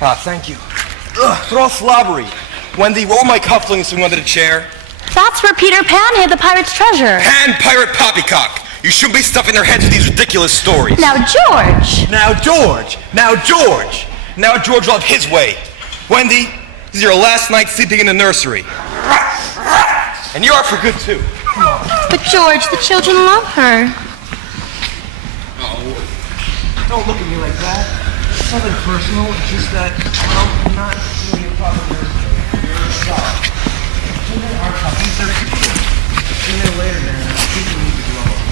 Ah, thank you. Ugh, they're all slobbery. Wendy, roll my cufflinks under the chair. That's where Peter Pan hid the pirate's treasure. Pan Pirate Poppycock! You shouldn't be stuffing their heads with these ridiculous stories. Now, George! Now, George! Now, George! Now, George will have his way. Wendy, this is your last night sleeping in the nursery. And you are for good, too. But, George, the children love her. Oh, don't look at me like that. It's nothing personal. It's just that, well, I'm not really a proper nursery. You're a soft. Children are puppies. They're cute. Sooner or later, man, people need to grow up.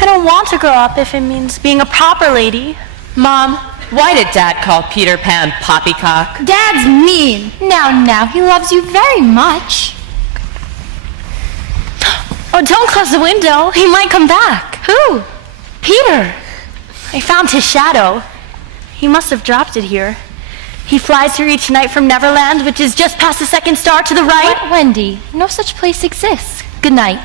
I don't want to grow up if it means being a proper lady. Mom, why did Dad call Peter Pan Poppycock? Dad's mean. Now, he loves you very much. Oh, don't close the window. He might come back. Who? Peter. I found his shadow. He must have dropped it here. He flies here each night from Neverland, which is just past the second star to the right. But, Wendy, no such place exists. Good night.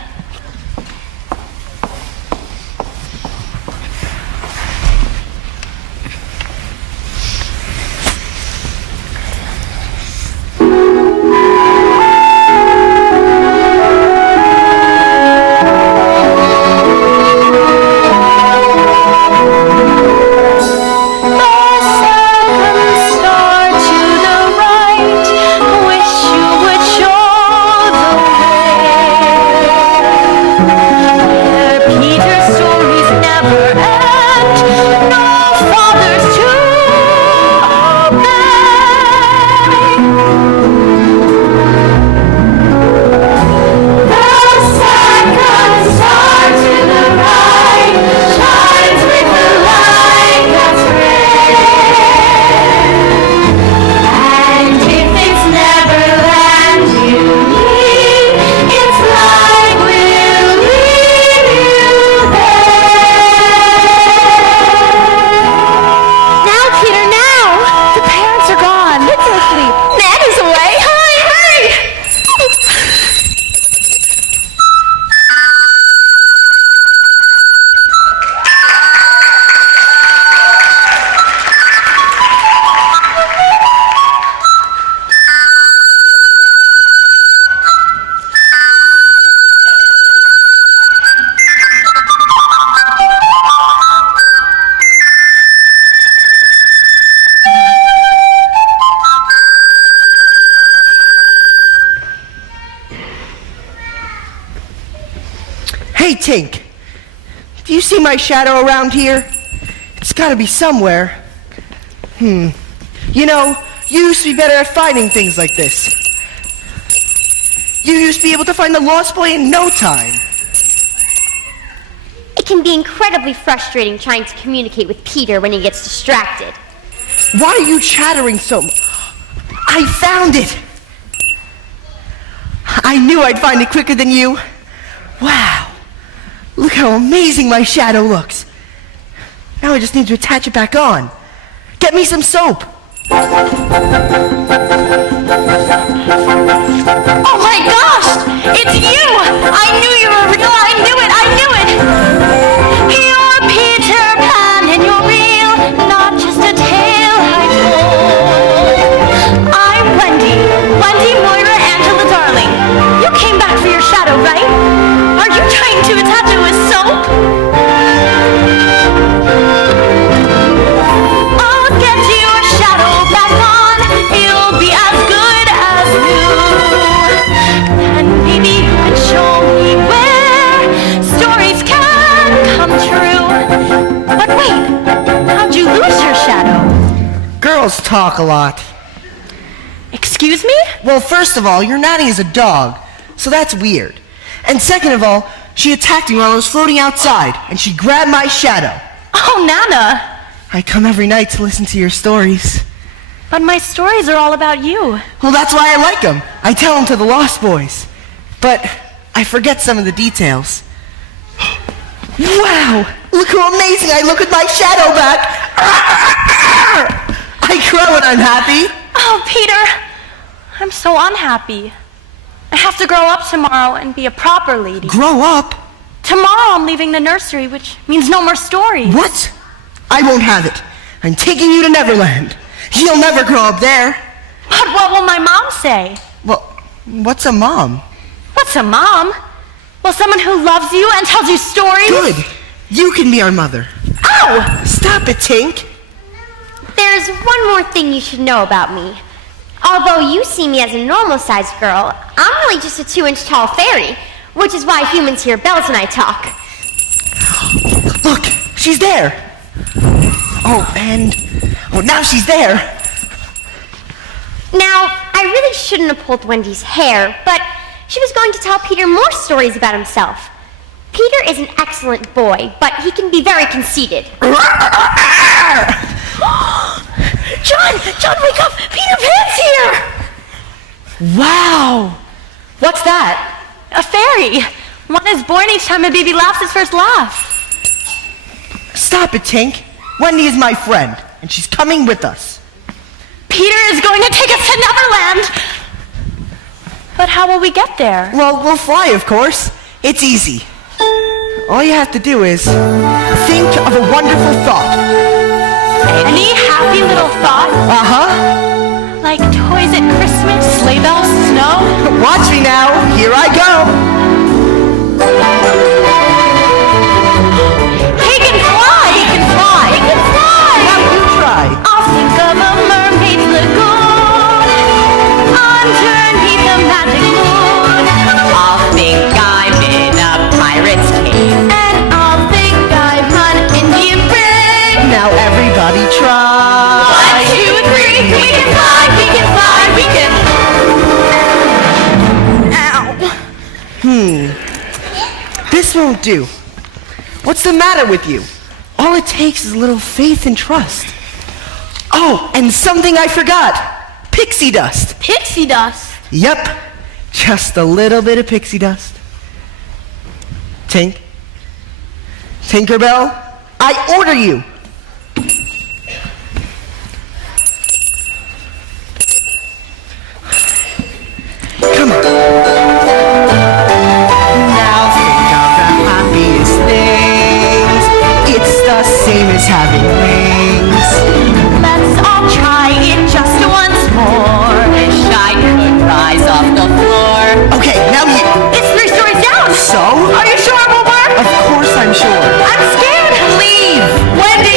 Hey, Tink, do you see my shadow around here? It's gotta be somewhere. You know, you used to be better at finding things like this. You used to be able to find the lost boy in no time. It can be incredibly frustrating trying to communicate with Peter when he gets distracted. Why are you chattering so much? I found it! I knew I'd find it quicker than you. Wow. Look how amazing my shadow looks. Now I just need to attach it back on. Get me some soap. Oh my gosh! It's you! I knew you were real! I knew it! I knew it! You're Peter Pan and you're real, not just a tale I told. I'm Wendy. Wendy Moira Angela Darling. You came back for your shadow, right? Are you trying to attach it with soap? I'll get your shadow back on. You'll be as good as new. And maybe you can show me where stories can come true. But wait, how'd you lose your shadow? Girls talk a lot. Excuse me? Well, first of all, your nanny is a dog, so that's weird. And second of all, she attacked me while I was floating outside, and she grabbed my shadow. Oh, Nana. I come every night to listen to your stories. But my stories are all about you. Well, that's why I like them. I tell them to the Lost Boys. But I forget some of the details. Wow! Look how amazing I look with my shadow back! I crow when I'm happy. Oh, Peter. I'm so unhappy. I have to grow up tomorrow and be a proper lady. Grow up? Tomorrow I'm leaving the nursery, which means no more stories. What? I won't have it. I'm taking you to Neverland. You'll never grow up there. But what will my mom say? Well, what's a mom? What's a mom? Well, someone who loves you and tells you stories? Good. You can be our mother. Ow! Stop it, Tink. There's one more thing you should know about me. Although you see me as a normal-sized girl, I'm really just a 2-inch tall fairy, which is why humans hear bells when I talk. Look, she's there. Now she's there. Now, I really shouldn't have pulled Wendy's hair, but she was going to tell Peter more stories about himself. Peter is an excellent boy, but he can be very conceited. John, wake up! Peter Pan's here! Wow! What's that? A fairy. One is born each time a baby laughs his first laugh. Stop it, Tink. Wendy is my friend, and she's coming with us. Peter is going to take us to Neverland! But how will we get there? Well, we'll fly, of course. It's easy. All you have to do is think of a wonderful thought. Any happy little thought? Uh-huh. Like toys at Christmas, sleigh bells, snow? Watch me now. Here I go. He can fly! He can fly! He can fly! Now you try. I'll think of a mermaid's lagoon underneath the magic moon. I'll think I'm in a pirate's cave. And I'll think I'm an Indian brig. Now everybody try. 1, 2, 3, we can fly, we can fly, we can... Ow. This won't do. What's the matter with you? All it takes is a little faith and trust. Oh, and something I forgot. Pixie dust. Pixie dust. Yep, just a little bit of pixie dust. Tinkerbell, I order you. Come on. Now think of the happiest things. It's the same as having wings. Let's all try it just once more. Wish I could rise off the floor. Okay, now you. It's 3 stories down. So? Are you sure it will work? Of course I'm sure. I'm scared. Leave! Wendy!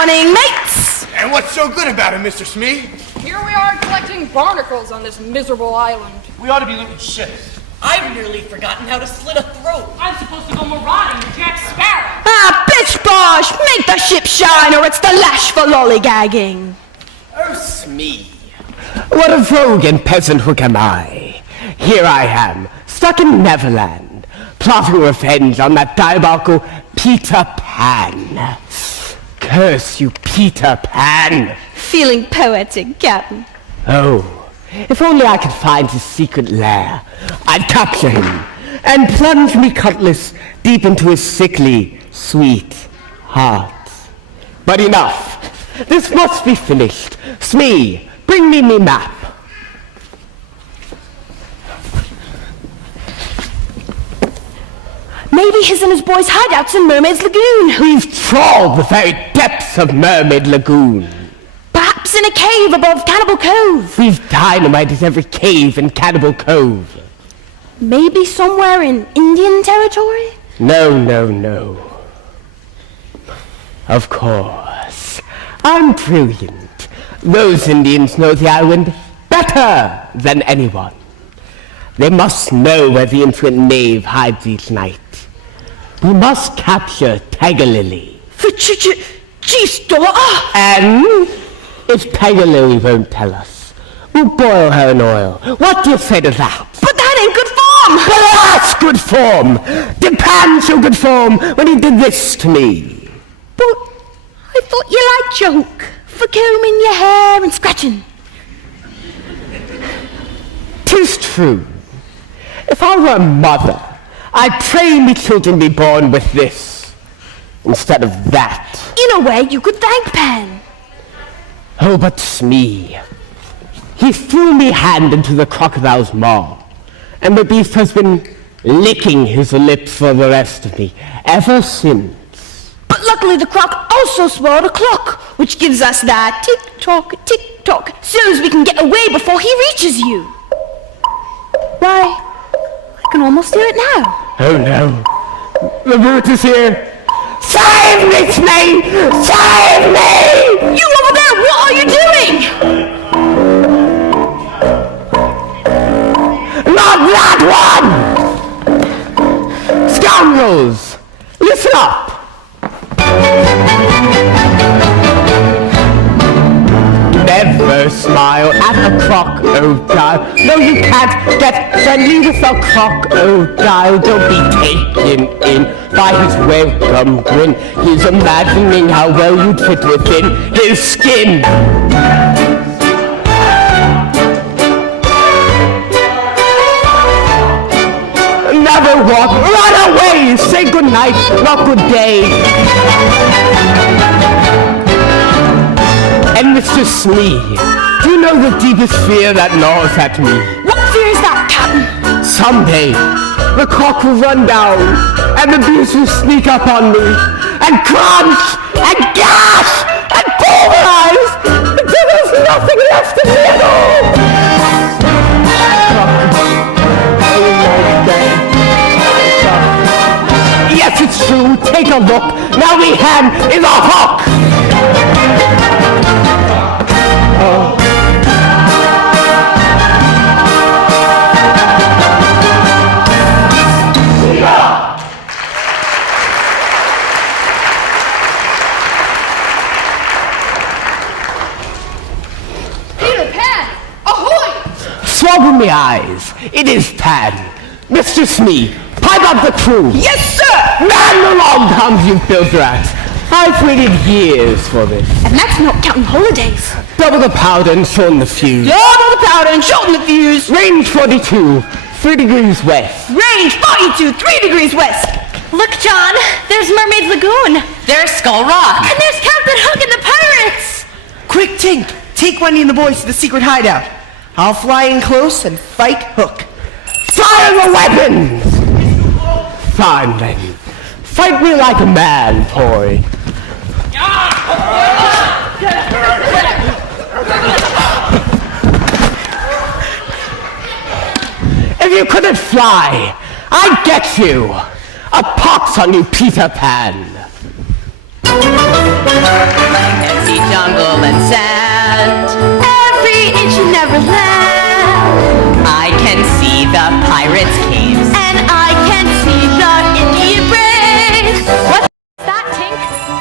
morning, mates! And what's so good about it, Mr. Smee? Here we are collecting barnacles on this miserable island. We ought to be looting ships. I've nearly forgotten how to slit a throat. I'm supposed to go marauding with Jack Sparrow. Ah, bitch bosh! Make the ship shine or it's the lash for lollygagging. Oh, Smee. What a rogue and peasant hook am I. Here I am, stuck in Neverland, plotting revenge on that diabolical Peter Pan. Curse you, Peter Pan. Feeling poetic, Captain. Oh, if only I could find his secret lair, I'd capture him and plunge me cutlass deep into his sickly, sweet heart. But enough. This must be finished. Smee, bring me map. Maybe his and his boys' hideouts in Mermaid's lagoon. We've trawled the very depths of Mermaid Lagoon. Perhaps in a cave above Cannibal Cove. We've dynamited every cave in Cannibal Cove. Maybe somewhere in Indian territory? No. Of course. I'm brilliant. Those Indians know the island better than anyone. They must know where the insolent knave hides each night. We must capture Tiger Lily. The chief's daughter? And if Tiger Lily won't tell us, we'll boil her in oil. What do you say to that? But that ain't good form! But that's good form! Did Pan show good form when he did this to me? But I thought you liked joke for combing your hair and scratching. 'Tis true. If I were a mother, I'd pray me children be born with this, instead of that. In a way, you could thank Pan. Oh, but Smee. He threw me hand into the crocodile's maw, and the beast has been licking his lips for the rest of me ever since. But luckily the croc also swallowed a clock, which gives us that tick-tock, so as we can get away before he reaches you. Why, I can almost hear it now. Oh no. The brute is here. Save me, Smee! Save me! You over there, what are you doing? Not that one! Scoundrels! Listen up! Never smile at a crocodile. No, you can't get friendly with a crocodile. Don't be taken in by his welcome grin. He's imagining how well you'd fit within his skin. Never walk, run away, say good night, not good day. And Mr. Smee, do you know the deepest fear that gnaws at me? What fear is that, Captain? Someday, the cock will run down, and the beast will sneak up on me, and crunch, and gash, and pulverize, until there's nothing left of me at all. Yes, it's true. Take a look. Now we hand is a hawk. Peter Pan! Ahoy! Swallow me eyes. It is Pan. Mr. Smee, pipe up the crew. Yes, sir! Man, the long times you've built rat. I've waited years for this. And that's not counting holidays. Double the powder and shorten the fuse. Double the powder and shorten the fuse. Range 42, 3 degrees west. Range 42, 3 degrees west. Look, John, there's Mermaid's Lagoon. There's Skull Rock. And there's Captain Hook and the pirates. Quick, Tink, take Wendy and the boys to the secret hideout. I'll fly in close and fight Hook. Fire the weapons! Fine then. Fight me like a man, boy. If you couldn't fly, I'd get you. A pox on you, Peter Pan. jungle and sand. Every inch of Neverland. I can see the pirates' caves. And I can see the Indian brave. What's that, Tink?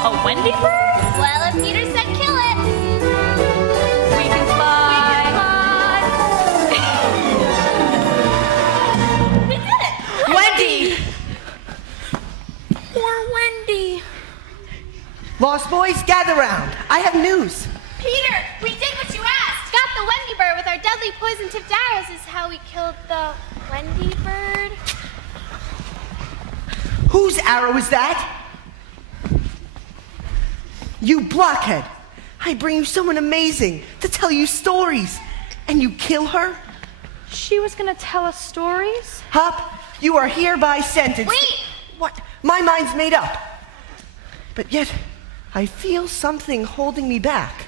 A Wendy bird? Well, if Peter said kill it. We can fly. We did it. Wendy! Poor Wendy. Lost boys, gather round. I have news. Peter, we did what you asked. Got the Wendy bird with our deadly poison-tipped arrows is how we killed the Wendy bird. Whose arrow is that? You blockhead. I bring you someone amazing to tell you stories. And you kill her? She was gonna tell us stories? Hop, you are hereby sentenced. Wait! What? My mind's made up. But yet, I feel something holding me back.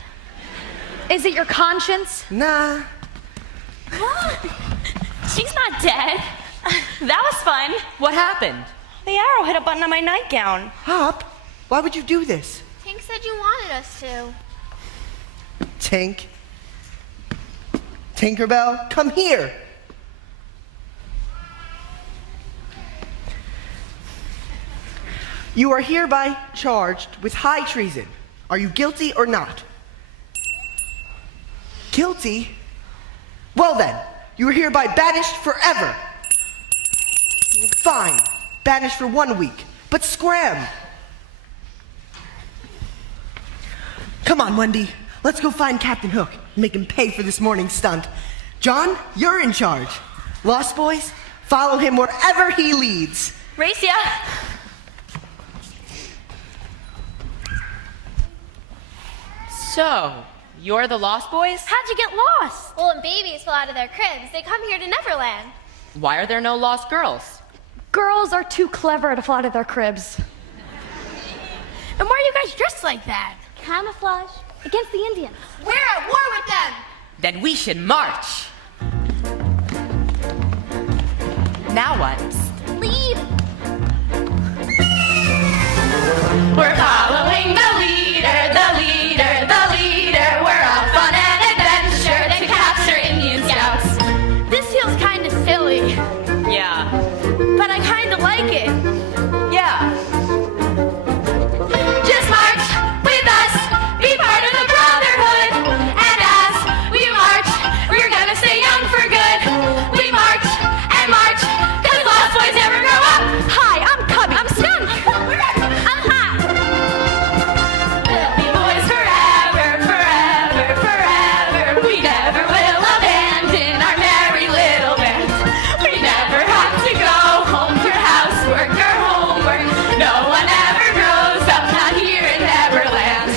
Is it your conscience? Nah. She's not dead. That was fun. What happened? The arrow hit a button on my nightgown. Hop, why would you do this? Tink said you wanted us to. Tink. Tinkerbell, come here. You are hereby charged with high treason. Are you guilty or not? Guilty? Well then, you are hereby banished forever. Fine, banished for 1 week, but scram. Come on, Wendy. Let's go find Captain Hook and make him pay for this morning's stunt. John, you're in charge. Lost boys, follow him wherever he leads. Race ya! So, you're the Lost Boys? How'd you get lost? Well, when babies fall out of their cribs, they come here to Neverland. Why are there no lost girls? Girls are too clever to fly out of their cribs. And why are you guys dressed like that? Camouflage against the Indians. We're at war with them! Then we should march. Now what? Leave! We're following the leader, the leader, the leader. We're off on an adventure to capture Indian scouts. This feels kind of silly, Yeah. but I kind of like it. Yeah. Just march with us, be part of the brotherhood. And as we march, we're gonna stay young for good. We march and march, 'cause lost boys never grow up. Hi, I'm Cubby. I'm Skunk. I'm Hot. We'll be boys forever, forever, forever. We never will abandon our merry little band. We never have to go home for housework or homework. No one ever grows up, not here in Neverland.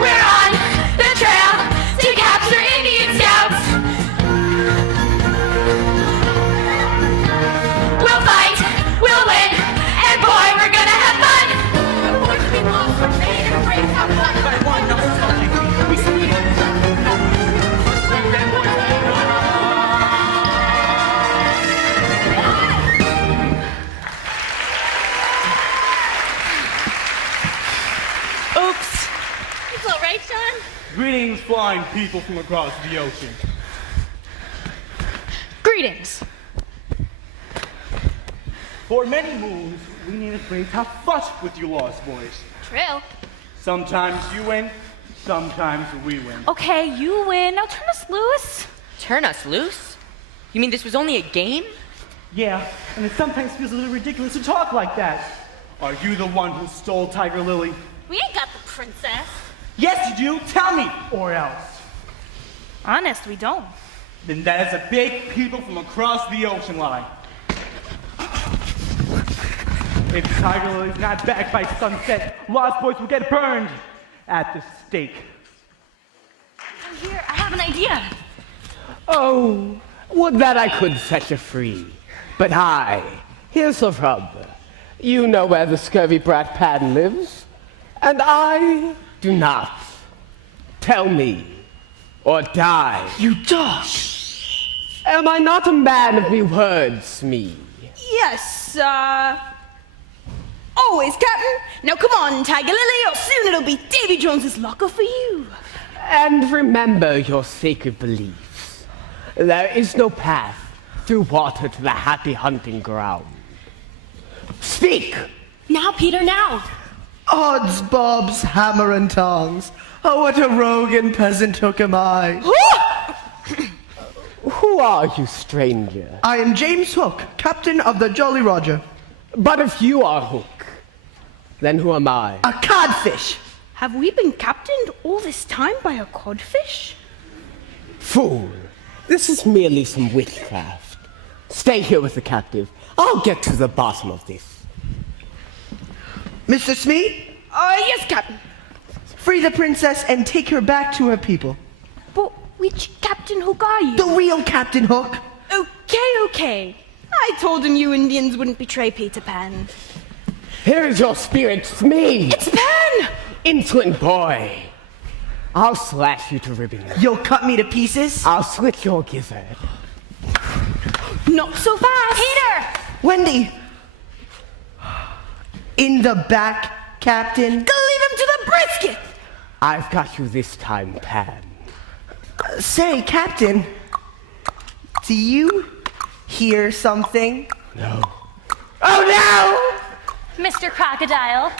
We're on the trail to capture Indian scouts. We'll fight, we'll win, and boy, we're gonna have fun. Oops. It's all right, John. Greetings, flying people from across the ocean. Greetings. For many moons, we need a phrase have fuss with you lost boys. True. Sometimes you win, sometimes we win. Okay, you win. Now turn us loose. Turn us loose? You mean this was only a game? Yeah, and it sometimes feels a little ridiculous to talk like that. Are you the one who stole Tiger Lily? We ain't got the princess. Yes, you do. Tell me, or else. Honest, we don't. Then that is a big people from across the ocean line. If Tiger Lily's not back by sunset, Lost Boys will get burned at the stake. Here, I have an idea. Oh, would that I could set you free. But here's the rub. You know where the scurvy brat Pan lives, and I do not. Tell me, or die. You dog! Am I not a man of me words, me? Yes, always, Captain. Now come on, Tiger Lily, or soon it'll be Davy Jones's locker for you. And remember your sacred beliefs. There is no path through water to the happy hunting ground. Speak! Now, Peter, now. Odds, bobs, hammer and tongs. Oh, what a rogue and peasant hook am I. Who are you, stranger? I am James Hook, captain of the Jolly Roger. But if you are Hook, then who am I? A codfish. Have we been captained all this time by a codfish? Fool, this is merely some witchcraft. Stay here with the captive. I'll get to the bottom of this. Mr. Smee, Yes, Captain. free the princess and take her back to her people. But which Captain Hook are you? The real Captain Hook. Okay. I told him you Indians wouldn't betray Peter Pan. Here is your spirit, Smee! It's Pan! Insolent boy! I'll slash you to ribbons. You'll cut me to pieces? I'll slit your gizzard. Not so fast! Peter! Wendy! In the back, Captain. Go leave him to the brisket! I've got you this time, Pan. Say, Captain, do you hear something? No. Oh no! Mr. Crocodile,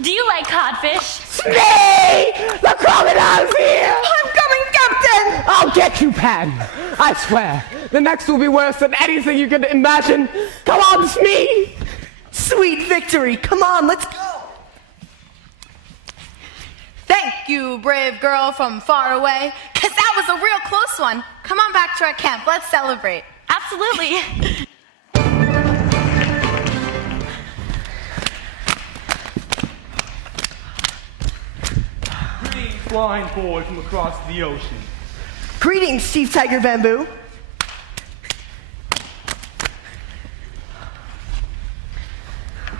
do you like codfish? Smee! The crocodile's here! I'm coming, Captain! I'll get you, Pan. I swear, the next will be worse than anything you can imagine. Come on, Smee! Sweet victory! Come on, let's go! Thank you, brave girl from far away, because that was a real close one. Come on back to our camp. Let's celebrate. Absolutely. Greetings, flying boy from across the ocean. Greetings, Chief Tiger Bamboo.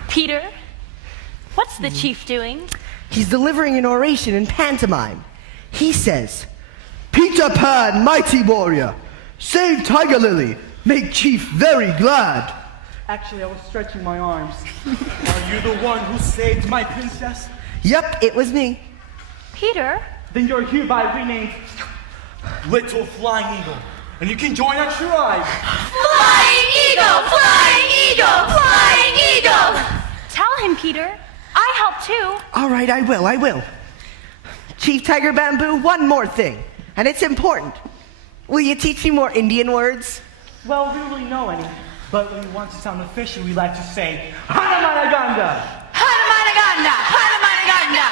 Peter, what's the chief doing? He's delivering an oration in pantomime. He says, Peter Pan, mighty warrior, save Tiger Lily, make Chief very glad. Actually, I was stretching my arms. Are you the one who saved my princess? Yep, it was me. Peter? Then you're hereby renamed Little Flying Eagle, and you can join our tribe. Flying eagle, flying eagle, flying eagle. Tell him, Peter. I help too. All right, I will. Chief Tiger Bamboo, one more thing, and it's important. Will you teach me more Indian words? Well, we don't really know any, but when we want to sound official, we like to say, Hanamanaganda! Hanamanaganda! Hanamanaganda!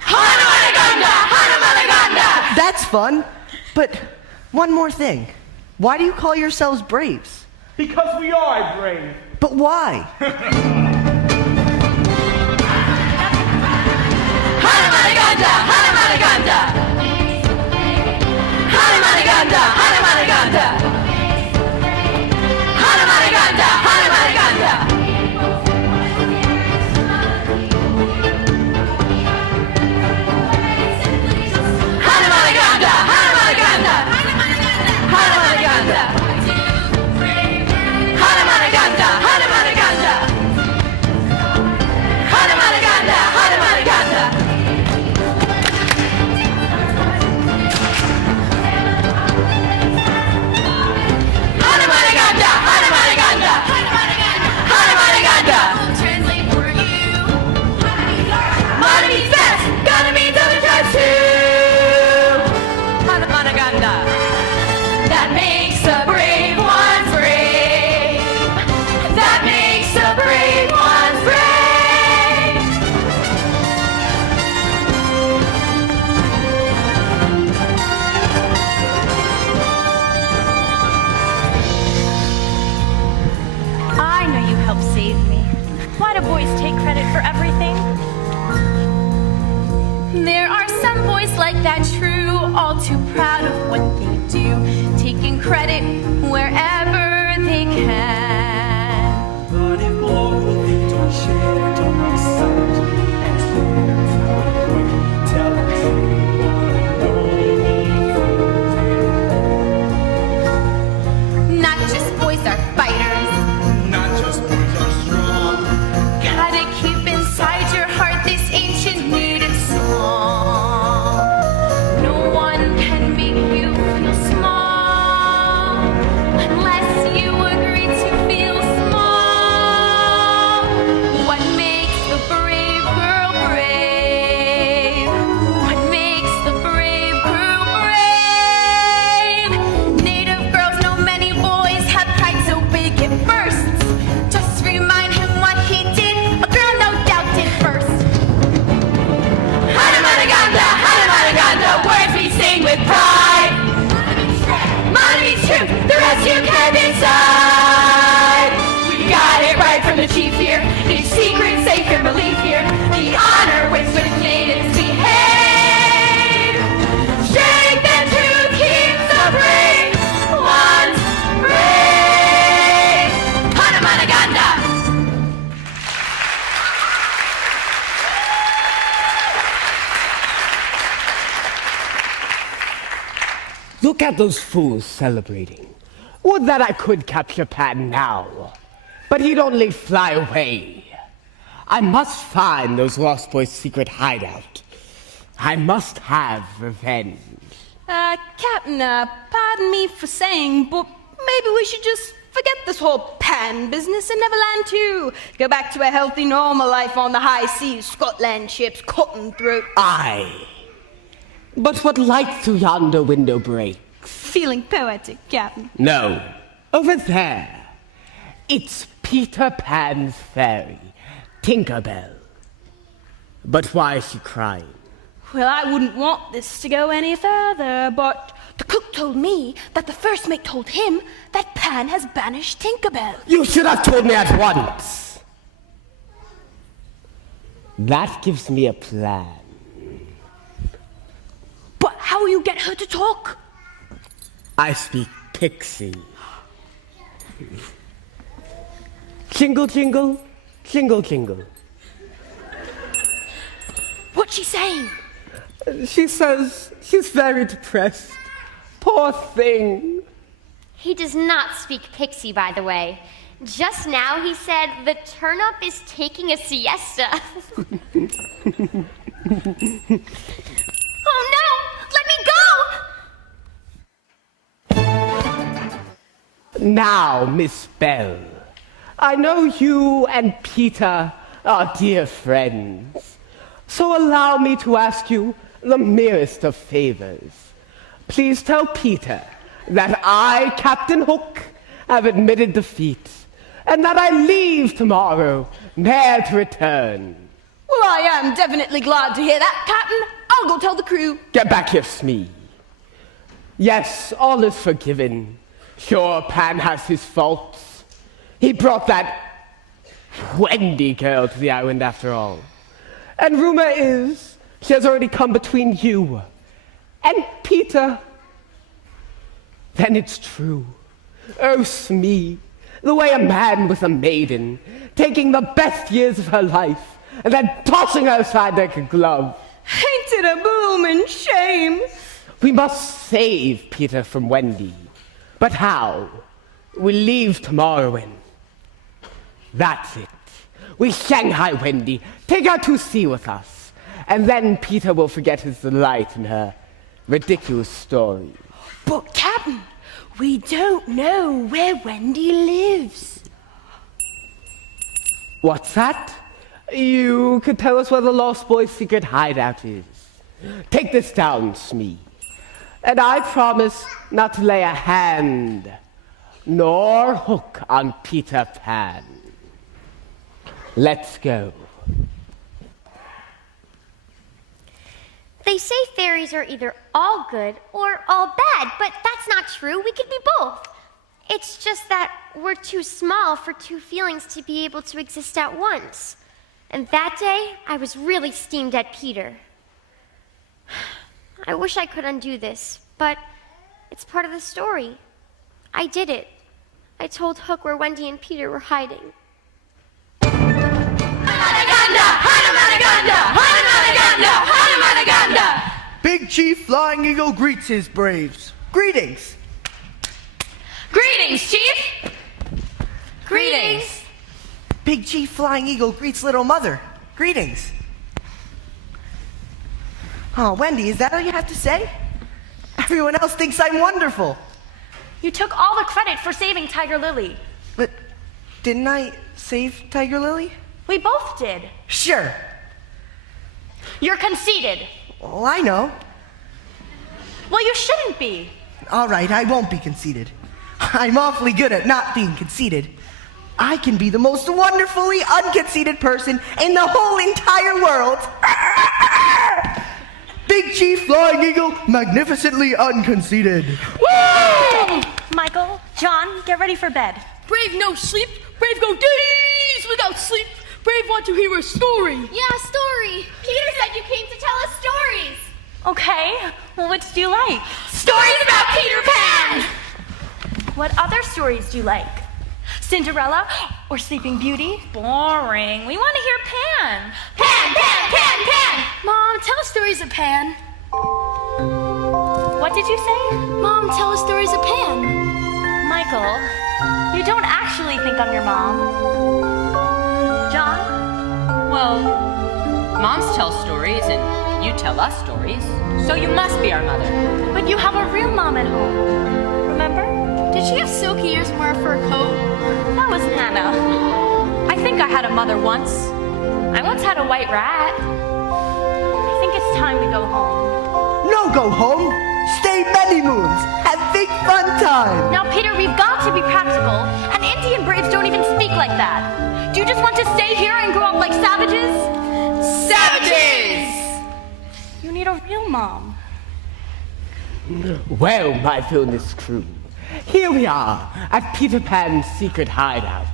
Hanamanaganda, Hanamanaganda. That's fun, but one more thing. Why do you call yourselves braves? Because we are brave. But why? Hanamanaganda, Hanamanaganda. Hanamanaganda, Hanamanaganda. Hanamanaganda, Hanamanaganda. Hanamanaganda, Hanamanaganda. Hanamanaganda. Hanamanaganda, Hanamanaganda. Hanamanaganda, Hanamanaganda. all too proud of what they do, taking credit wherever they can. But if all of you don't share, don't decide to be experts, tell us who Not just boys are fighters. not just boys are strong. Gotta keep inside your heart this ancient native song. No one can make you feel small unless you agree to feel small. What makes the brave girl brave? What makes the brave girl brave? Native girls know many boys have pride so big it bursts. Just remind him what he did, a girl no doubt did first. Hanamanaganda, words we sing with pride. Money's truth, the rest you can decide. We got it right from the chief here, each secret safe in belief here. The honor with which natives behave. Strength and truth keeps the brave ones brave. Hanamanaganda. Look at those fools celebrating. Would that I could capture Pan now, but he'd only fly away. I must find those lost boys' secret hideout. I must have revenge. Captain, pardon me for saying, but maybe we should just forget this whole Pan business in Neverland too. Go back to a healthy, normal life on the high seas, Scotland ships, cotton throat. Aye. But what light through yonder window breaks? Feeling poetic, Captain. No. Over there. It's Peter Pan's fairy, Tinkerbell. But why is she crying? Well, I wouldn't want this to go any further, but the cook told me that the first mate told him that Pan has banished Tinkerbell. You should have told me at once. That gives me a plan. But how will you get her to talk? I speak pixie. Jingle, jingle, jingle, jingle. What's she saying? She says she's very depressed. Poor thing. He does not speak pixie, by the way. Just now he said the turnip is taking a siesta. Oh no! Let me go! Now, Miss Bell, I know you and Peter are dear friends, so allow me to ask you the merest of favors. Please tell Peter that I, Captain Hook, have admitted defeat, and that I leave tomorrow, ne'er to return. Well, I am definitely glad to hear that, Captain. I'll go tell the crew. Get back here, Smee. Yes, all is forgiven. Sure, Pan has his faults. He brought that Wendy girl to the island after all. And rumor is she has already come between you and Peter. Then it's true. Oh, Smee, the way a man with a maiden, taking the best years of her life and then tossing her aside like a glove. Ain't it a bloomin' shame? We must save Peter from Wendy. But how? We leave tomorrow and that's it. We Shanghai Wendy, take her to sea with us, and then Peter will forget his delight in her ridiculous story. But, Captain, we don't know where Wendy lives. What's that? You could tell us where the Lost Boy's secret hideout is. Take this down, Smee. And I promise not to lay a hand nor hook on Peter Pan. Let's go. They say fairies are either all good or all bad, but that's not true. We could be both. It's just that we're too small for two feelings to be able to exist at once. And that day, I was really steamed at Peter. I wish I could undo this, but it's part of the story. I did it. I told Hook where Wendy and Peter were hiding. Big Chief Flying Eagle greets his braves. Greetings. Greetings, Chief! Greetings! Big Chief Flying Eagle greets Little Mother. Greetings. Oh, Wendy, is that all you have to say? Everyone else thinks I'm wonderful. You took all the credit for saving Tiger Lily. But didn't I save Tiger Lily? We both did. Sure. You're conceited. Well, I know. Well, you shouldn't be. All right, I won't be conceited. I'm awfully good at not being conceited. I can be the most wonderfully unconceited person in the whole entire world. Big Chief Flying Eagle, magnificently unconceited. Woo! Michael, John, get ready for bed. Brave no sleep. Brave go days without sleep. Brave want to hear a story. Yeah, story. Peter said you came to tell us stories. Okay, well, which do you like? Stories about Peter Pan! What other stories do you like? Cinderella or Sleeping Beauty? Boring. We want to hear Pan. Pan, Pan, Pan, Pan! Mom, tell us stories of Pan. What did you say? Mom, tell us stories of Pan. Michael, you don't actually think I'm your mom. John? Well, moms tell stories and you tell us stories, so you must be our mother. But you have a real mom at home. Remember? Did she have silky ears and wear a fur coat? That was Hannah. I think I had a mother once. I once had a white rat. I think it's time we go home. No go home. Stay many moons. Have big fun time. Now, Peter, we've got to be practical. And Indian braves don't even speak like that. Do you just want to stay here and grow up like savages? Savages! You need a real mom. Well, my villainous crew, here we are at Peter Pan's secret hideout.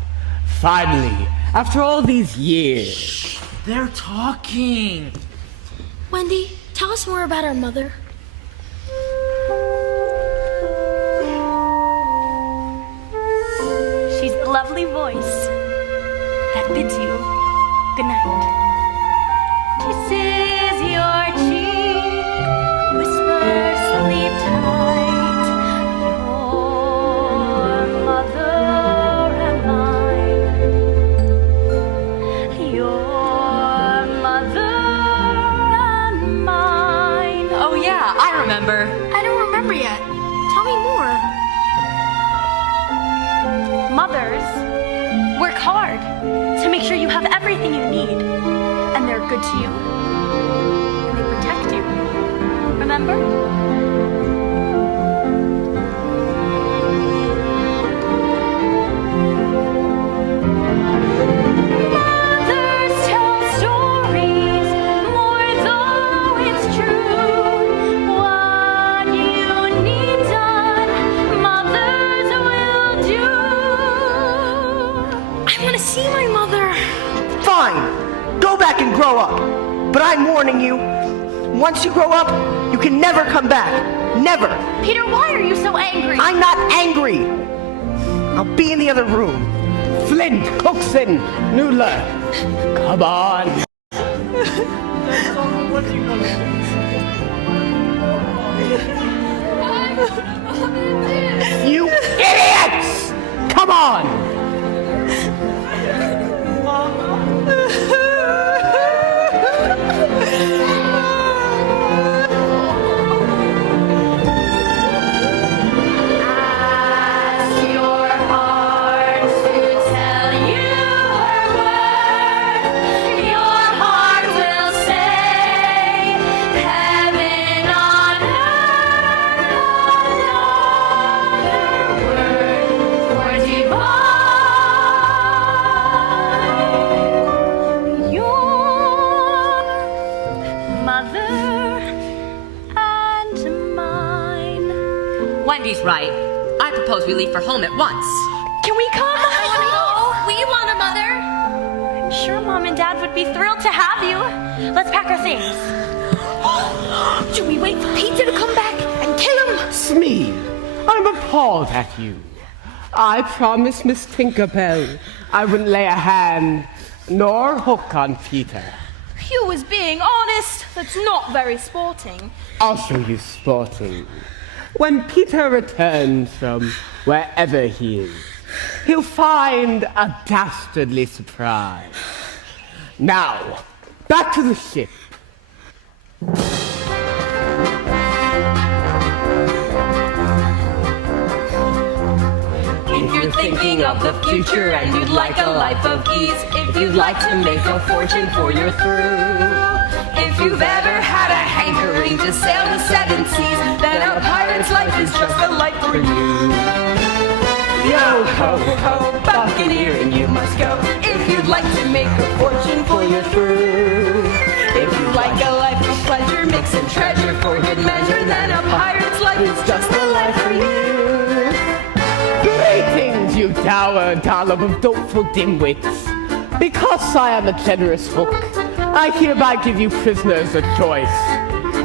Finally, after all these years. They're talking. Wendy, tell us more about our mother. She's the lovely voice that bids you good night. Kisses your cheek, whispers sleep tight. Your mother and mine. Your mother and mine. Oh yeah, I remember. I don't remember yet. Tell me more. Mothers work hard to make sure you have everything you need. And they're good to you. And they protect you. Remember? Mothers tell stories, more though it's true. What you need done, mothers will do. I want to see my mother. Fine. Go back and grow up. But I'm warning you, once you grow up, you can never come back. Never. Peter, why are you so angry? I'm not angry. I'll be in the other room. Flint, Cookson, Noodler, come on. You idiots! Come on! Wendy's right. I propose we leave for home at once. Can we come? We want a mother. I'm sure Mom and Dad would be thrilled to have you. Let's pack our things. Should we wait for Peter to come back and kill him? Smee, I'm appalled at you. I promised Miss Tinkerbell I wouldn't lay a hand nor hook on Peter. You was being honest. That's not very sporting. I'll show you sporting. When Peter returns from wherever he is, he'll find a dastardly surprise. Now, back to the ship. If you're thinking of the future and you'd like a life of ease, if you'd like to make a fortune for your through, if you've ever had a hankering to sail the seven seas, then a pirate's life is just the life for you. Yo ho ho, buccaneer, and you must go if you'd like to make a fortune for your through. If you'd like a life of pleasure, mix and treasure for good measure, then a pirate's life is just the life for you. Greetings, you dour dollop of doleful dimwits. Because I am a generous hook, I hereby give you prisoners a choice.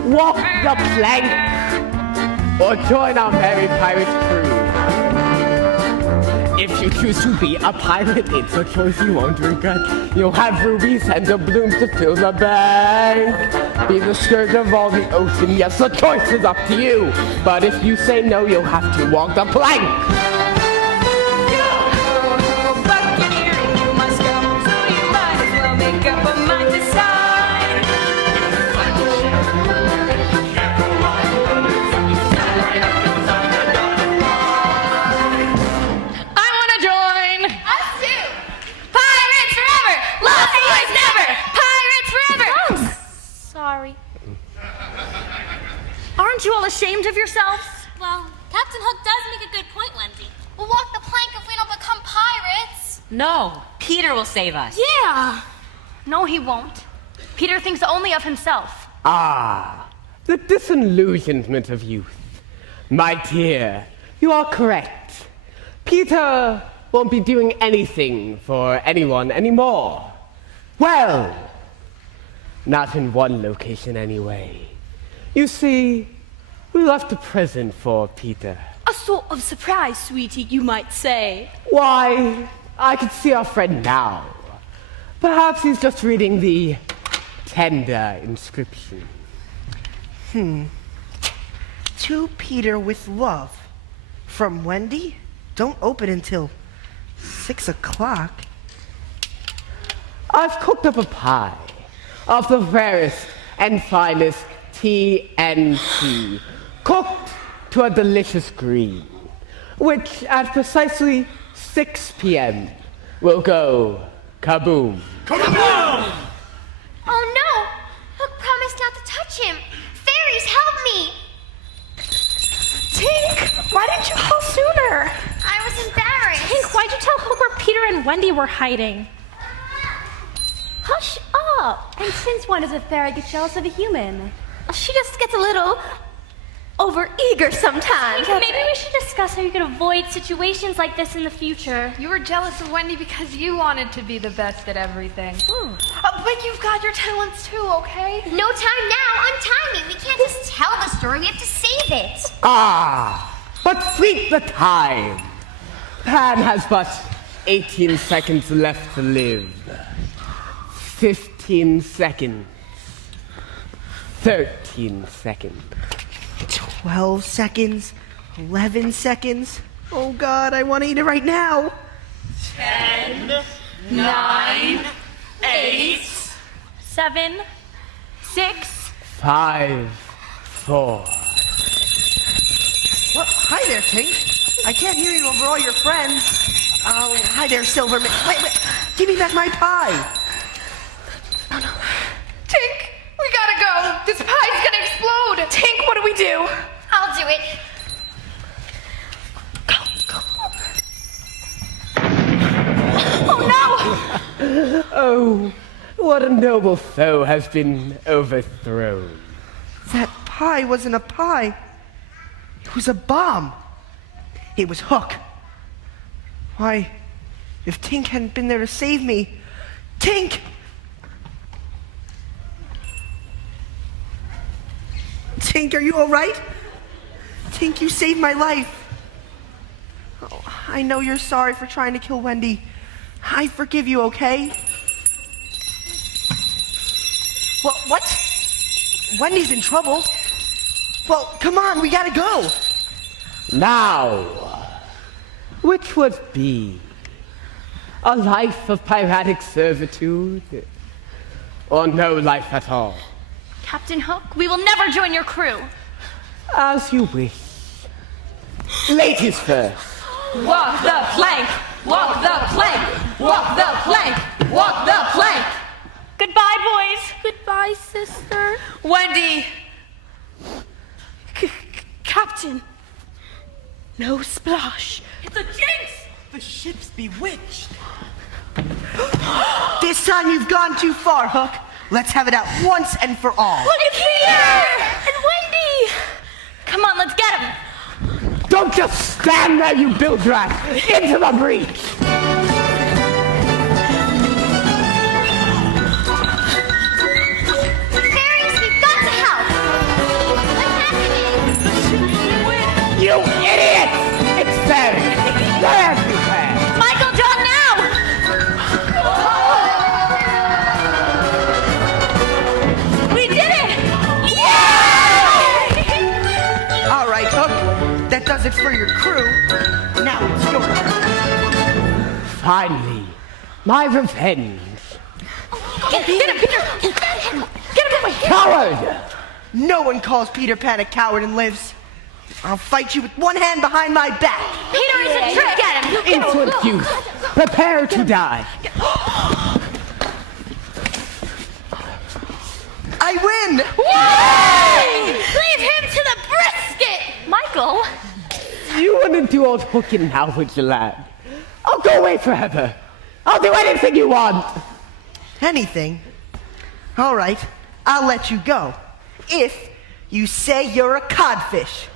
Walk the plank, or join our merry pirate crew. If you choose to be a pirate, it's a choice you won't regret. You'll have rubies and doubloons to fill the bank. Be the scourge of all the ocean, yes, the choice is up to you. But if you say no, you'll have to walk the plank. Aren't you all ashamed of yourselves? Well, Captain Hook does make a good point, Wendy. We'll walk the plank if we don't become pirates. No, Peter will save us. Yeah. No, he won't. Peter thinks only of himself. Ah, the disillusionment of youth. My dear, you are correct. Peter won't be doing anything for anyone anymore. Well, not in one location anyway. You see, we left a present for Peter. A sort of surprise, sweetie, you might say. Why, I can see our friend now. Perhaps he's just reading the tender inscription. To Peter with love. From Wendy? Don't open until 6 o'clock. I've cooked up a pie of the rarest and finest TNT, cooked to a delicious green, which at precisely 6 p.m. will go kaboom. Kaboom! Oh no! Hook promised not to touch him. Fairies, help me! Tink, why didn't you call sooner? I was embarrassed. Tink, why'd you tell Hook where Peter and Wendy were hiding? Hush up! And since when does a fairy get jealous of a human? She just gets a little overeager sometimes. Maybe we should discuss how you can avoid situations like this in the future. You were jealous of Wendy because you wanted to be the best at everything. But you've got your talents too, okay? No time now, untie me. We can't just tell the story, we have to save it. Ah, but sleep the time. Pan has but 18 seconds left to live. 15 seconds. 13 seconds. 12 seconds. 11 seconds. Oh God, I want to eat it right now. 10, 9, 8, 7, 6. 5, 4. Well, hi there, Tink. I can't hear you over all your friends. Oh, hi there, Silverman. Wait. Give me back my pie. Tink, we gotta go. This pie's gonna explode. Tink, what do we do? I'll do it. Oh no! Oh, what a noble foe has been overthrown. That pie wasn't a pie. It was a bomb. It was Hook. Why, if Tink hadn't been there to save me... Tink! Tink, are you all right? Tink, you saved my life. Oh, I know you're sorry for trying to kill Wendy. I forgive you, okay? Well, what? Wendy's in trouble. Well, come on, we gotta go. Now, which would be a life of piratic servitude or no life at all? Captain Hook, we will never join your crew. As you wish. Ladies first. Walk the plank, walk the plank, walk the plank, walk the plank. Goodbye, boys. Goodbye, sister. Wendy! Captain. No splash. It's a jinx! The ship's bewitched. This time you've gone too far, Hook. Let's have it out once and for all. Look at Peter! And Wendy! Come on, let's get him. Don't just stand there, you bilge rat! Into the breach! Fairies, we've got to help. What's happening? You idiot! It's fairy! They're everywhere! Michael, John, now! We did it! Yay! All right, Hook. That does it for your crew. Now it's your turn. Finally, my revenge. Get him, Peter! Get him away! Coward! No one calls Peter Pan a coward and lives. I'll fight you with one hand behind my back. Peter is a trick! Get him! Insolent youth, prepare to die. I win! Yay! Leave him to the brisket! Michael? You wouldn't do old hooking now, would you, lad? I'll go away forever. I'll do anything you want. Anything? All right, I'll let you go. If you say you're a codfish.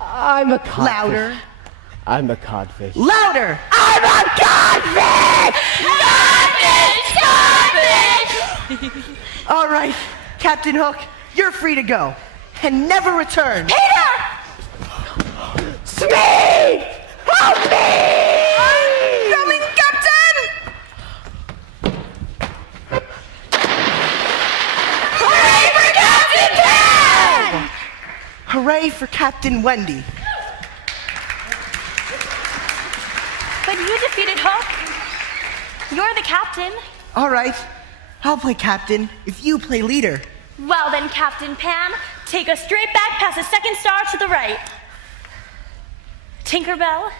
I'm a codfish. Louder. I'm a codfish. Louder! I'm a codfish! Codfish! All right, Captain Hook, you're free to go. And never return. Peter! Smee! Help me! I'm coming, Captain! Hooray for Captain Pan! Hooray for Captain Wendy. But you defeated Hook. You're the captain. All right, I'll play captain if you play leader. Well then, Captain Pan, take us straight back past the second star to the right. Tinkerbell?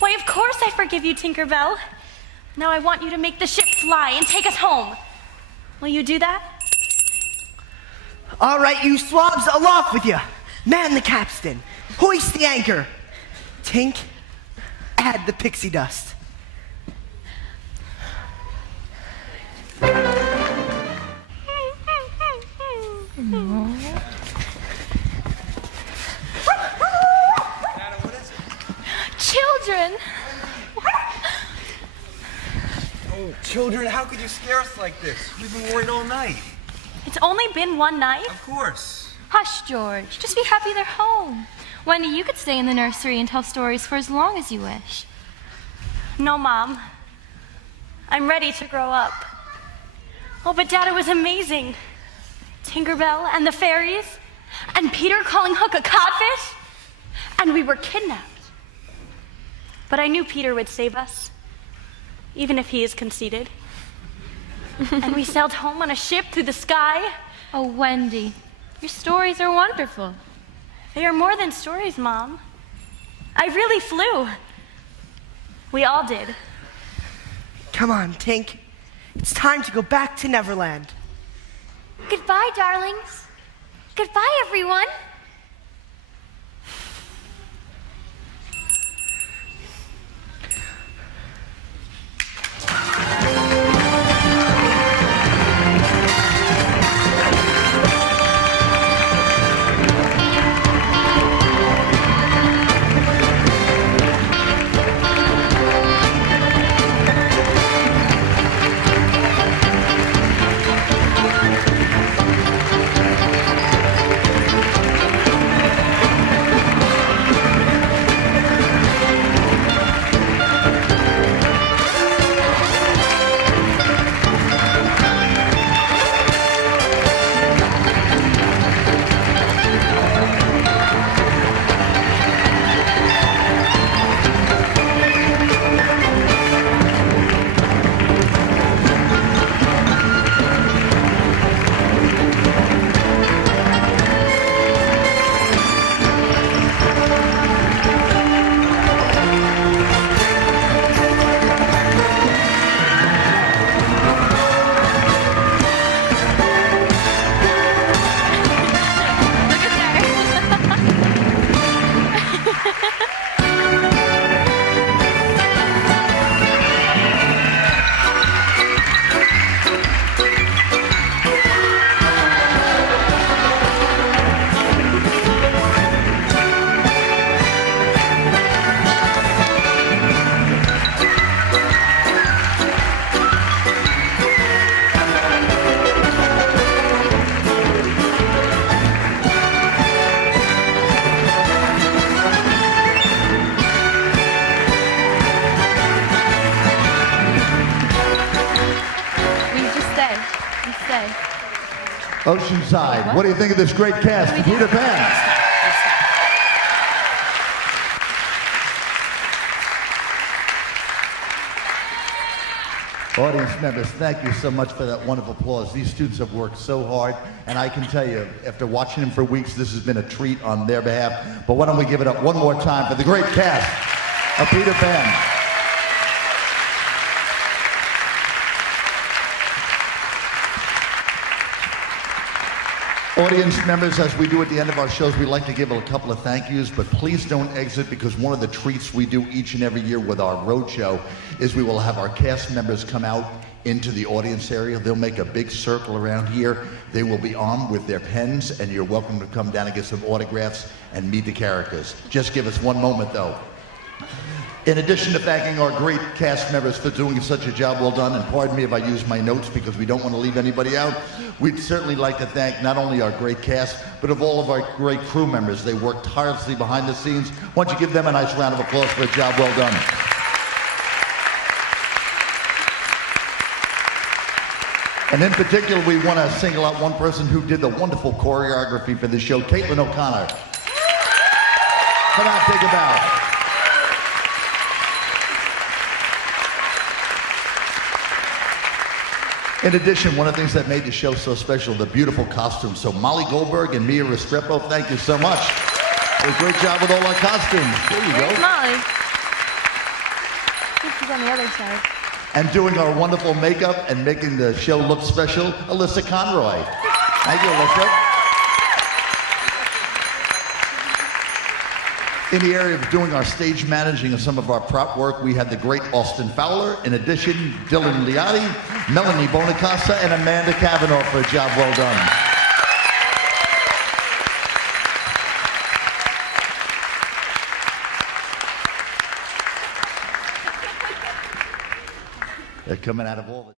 Why, of course I forgive you, Tinkerbell. Now I want you to make the ship fly and take us home. Will you do that? All right, you swabs, aloft with you. Man the capstan. Hoist the anchor. Tink, add the pixie dust. Children! Oh, children, how could you scare us like this? We've been worried all night. It's only been one night. Of course. Hush, George. Just be happy they're home. Wendy, you could stay in the nursery and tell stories for as long as you wish. No, Mom. I'm ready to grow up. Oh, but Dad, it was amazing. Tinkerbell and the fairies, and Peter calling Hook a codfish, and we were kidnapped. But I knew Peter would save us, even if he is conceited. And we sailed home on a ship through the sky. Oh, Wendy, your stories are wonderful. They are more than stories, Mom. I really flew. We all did. Come on, Tink. It's time to go back to Neverland. Goodbye, darlings. Goodbye, everyone. Oceanside, what do you think of this great cast of Peter Pan? Audience members, thank you so much for that wonderful applause. These students have worked so hard, and I can tell you, after watching them for weeks, this has been a treat on their behalf. But why don't we give it up one more time for the great cast of Peter Pan. Audience members, as we do at the end of our shows, we like to give a couple of thank yous, but please don't exit, because one of the treats we do each and every year with our road show is we will have our cast members come out into the audience area. They'll make a big circle around here. They will be armed with their pens, and you're welcome to come down and get some autographs and meet the characters. Just give us one moment, though. In addition to thanking our great cast members for doing such a job well done, and pardon me if I use my notes because we don't want to leave anybody out, we'd certainly like to thank not only our great cast, but of all of our great crew members. They work tirelessly behind the scenes. Why don't you give them a nice round of applause for a job well done. And in particular, we want to single out one person who did the wonderful choreography for the show, Caitlin O'Connor. Come on, take a bow. In addition, one of the things that made the show so special, the beautiful costumes. So Molly Goldberg and Mia Restrepo, thank you so much. Did a great job with all our costumes. There you Where's go. Molly? I think she's on the other side. And doing our wonderful makeup and making the show look special, Alyssa Conroy. Thank you, Alyssa. In the area of doing our stage managing and some of our prop work, we had the great Austin Fowler. In addition, Dylan Liotti, Melanie Bonacasa, and Amanda Cavanaugh for a job well done. They're coming out of all the